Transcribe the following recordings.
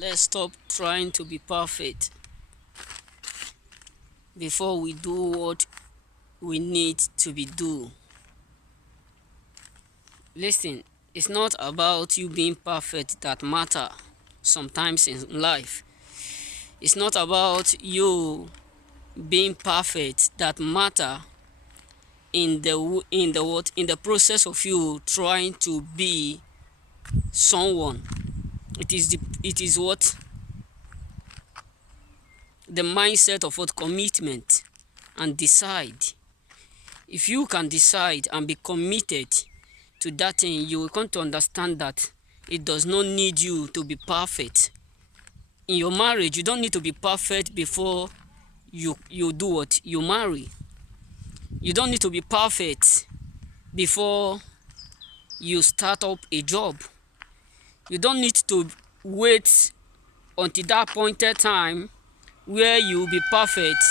Let's stop trying to be perfect before we do what we need to be do. Listen, it's not about you being perfect that matter sometimes in life. It's not about you being perfect that matter in the process of you trying to be someone. It is what the mindset of what commitment and decide. If you can decide and be committed to that thing, you will come to understand that it does not need you to be perfect. In your marriage, you don't need to be perfect before you do what? You marry. You don't need to be perfect before you start up a job. You don't need to wait until that appointed time where you will be perfect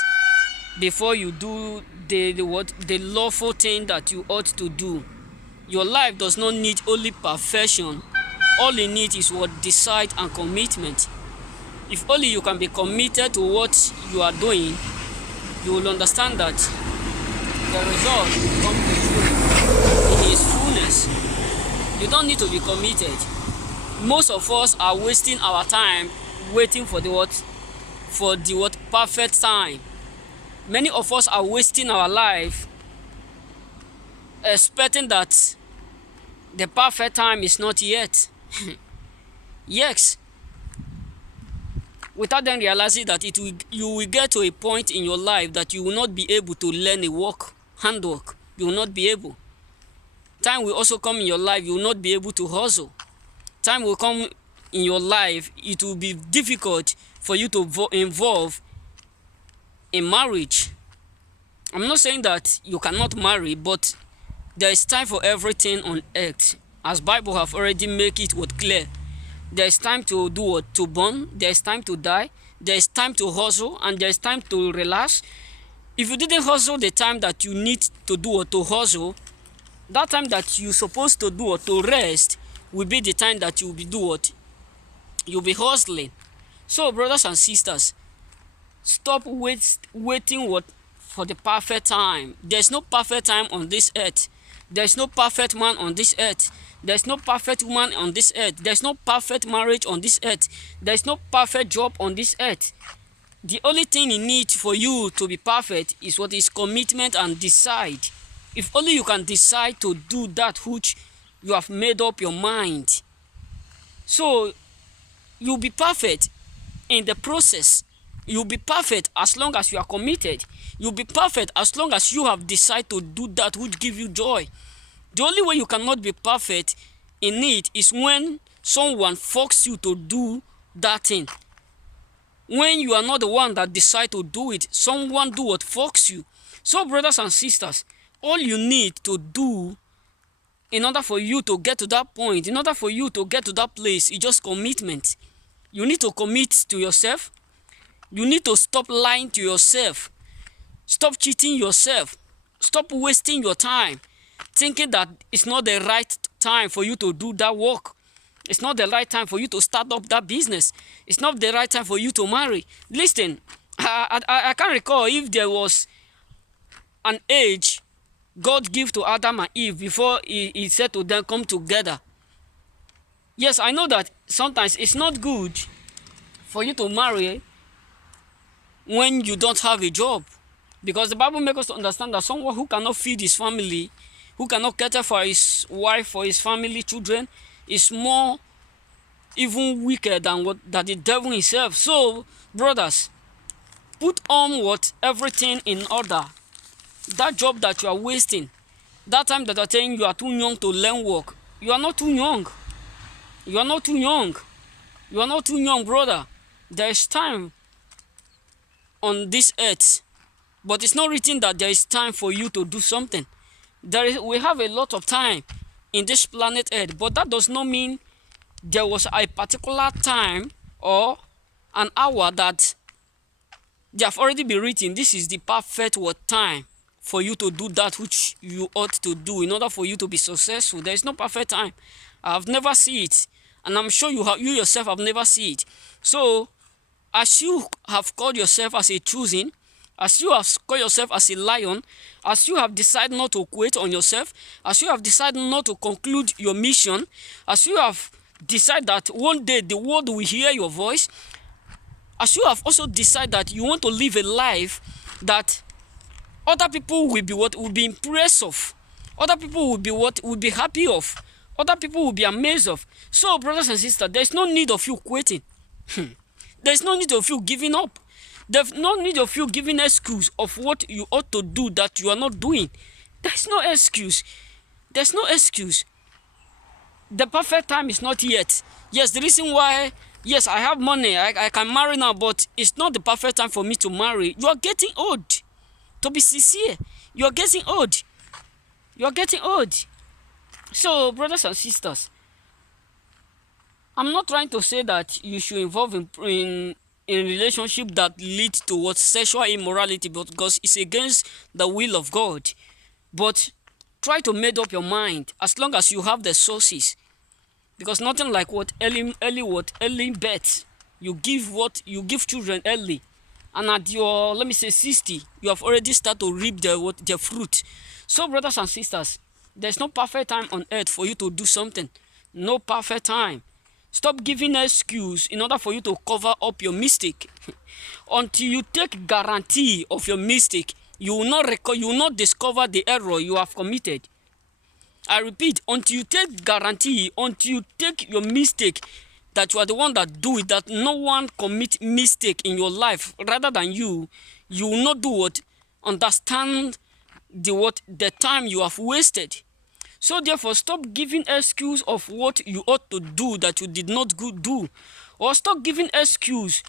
before you do the lawful thing that you ought to do. Your life does not need only perfection. All it needs is what? Decide and commitment. If only you can be committed to what you are doing, you will understand that the result will come to you in its fullness. You don't need to be committed. Most of us are wasting our time waiting for the what? For the what? Perfect time. Many of us are wasting our life expecting that the perfect time is not yet. Yes. Without them realizing that you will get to a point in your life that you will not be able to learn a handwork. You will not be able. Time will also come in your life, you will not be able to hustle. Time will come in your life, it will be difficult for you to involve in marriage. I'm not saying that you cannot marry, but there is time for everything on earth. As Bible have already made it clear. There is time to do what? To born. There is time to die. There is time to hustle, and there is time to relax. If you didn't hustle the time that you need to do or to hustle, that time that you're supposed to do or to rest will be the time that you'll be do what? You'll be hustling. So, brothers and sisters, stop waiting for the perfect time. There's no perfect time on this earth. There's no perfect man on this earth. There's no perfect woman on this earth. There's no perfect marriage on this earth. There's no perfect job on this earth. The only thing you need for you to be perfect is what is commitment and decide. If only you can decide to do that which you have made up your mind. So, you'll be perfect in the process. You'll be perfect as long as you are committed. You'll be perfect as long as you have decided to do that which gives you joy. The only way you cannot be perfect in it is when someone forces you to do that thing. When you are not the one that decide to do it, someone do what forces you. So, brothers and sisters, all you need to do in order for you to get to that point, in order for you to get to that place, is just commitment. You need to commit to yourself. You need to stop lying to yourself. Stop cheating yourself. Stop wasting your time thinking that it's not the right time for you to do that work. It's not the right time for you to start up that business. It's not the right time for you to marry. Listen, I can't recall if there was an age God gave to Adam and Eve before he said to them, come together. Yes, I know that sometimes it's not good for you to marry when you don't have a job. Because the Bible makes us to understand that someone who cannot feed his family, who cannot cater for his wife, for his family, children, is more even wicked than the devil himself. So, brothers, put on everything in order. That job that you are wasting, that time that you are saying you are too young to learn work, you are not too young. You are not too young. You are not too young, brother. There is time on this earth, but it's not written that there is time for you to do something. We have a lot of time in this planet earth, but that does not mean there was a particular time or an hour that they have already been written. This is the perfect time for you to do that which you ought to do in order for you to be successful. There is no perfect time. I have never seen it. And I'm sure you yourself have never seen it. So, as you have called yourself as a choosing, as you have called yourself as a lion, as you have decided not to quit on yourself, as you have decided not to conclude your mission, as you have decided that one day the world will hear your voice, as you have also decided that you want to live a life that other people will be will be impressed of, other people will be happy of, other people will be amazed of. So, brothers and sisters, there's no need of you quitting. There's no need of you giving up. There's no need of you giving excuse of what you ought to do that you are not doing. There's no excuse. There's no excuse. The perfect time is not yet. Yes, the reason why, yes, I have money, I can marry now, but it's not the perfect time for me to marry. You are getting old. To be sincere, you are getting old. You are getting old. So, brothers and sisters, I'm not trying to say that you should involve in relationship that lead towards sexual immorality, because it's against the will of God. But try to make up your mind as long as you have the sources, because nothing like early birth. You give children early, and at your, let me say, 60, you have already started to reap the fruit. So, brothers and sisters, there's no perfect time on earth for you to do something. No perfect time. Stop giving excuse in order for you to cover up your mistake. Until you take guarantee of your mistake, you will not discover the error you have committed. I repeat, until you take guarantee, until you take your mistake, that you are the one that do it, that no one commit mistake in your life rather than you will not do what? Understand the time you have wasted. So therefore, stop giving excuse of what you ought to do that you did not do, or stop giving excuse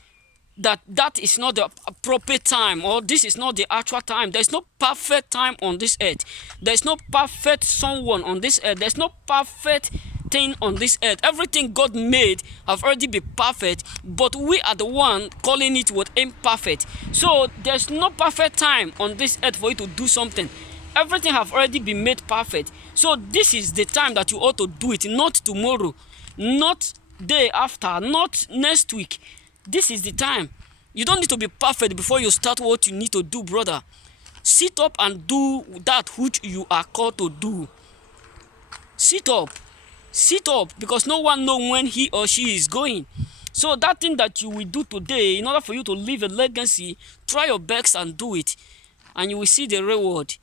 that is not the appropriate time, or this is not the actual time. There's no perfect time on this earth. There's no perfect someone on this earth. There's no perfect thing on this earth. Everything God made have already been perfect, but we are the one calling it what? Imperfect. So there's no perfect time on this earth for you to do something. Everything have already been made perfect. So this is the time that you ought to do it, not tomorrow, not day after, not next week. This is the time. You don't need to be perfect before you start what you need to do, brother. Sit up and do that which you are called to do. Sit up. Sit up, because no one knows when he or she is going. So that thing that you will do today, in order for you to leave a legacy, try your best and do it. And you will see the reward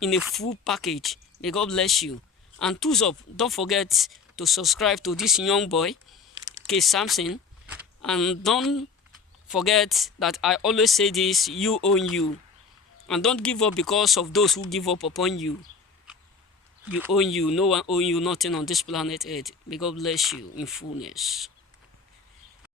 in a full package. May God bless you. And thumbs up. Don't forget to subscribe to this young boy, K. Samson. And don't forget that I always say this: you own you. And don't give up because of those who give up upon you. You own you. No one owns you nothing on this planet Earth. May God bless you in fullness.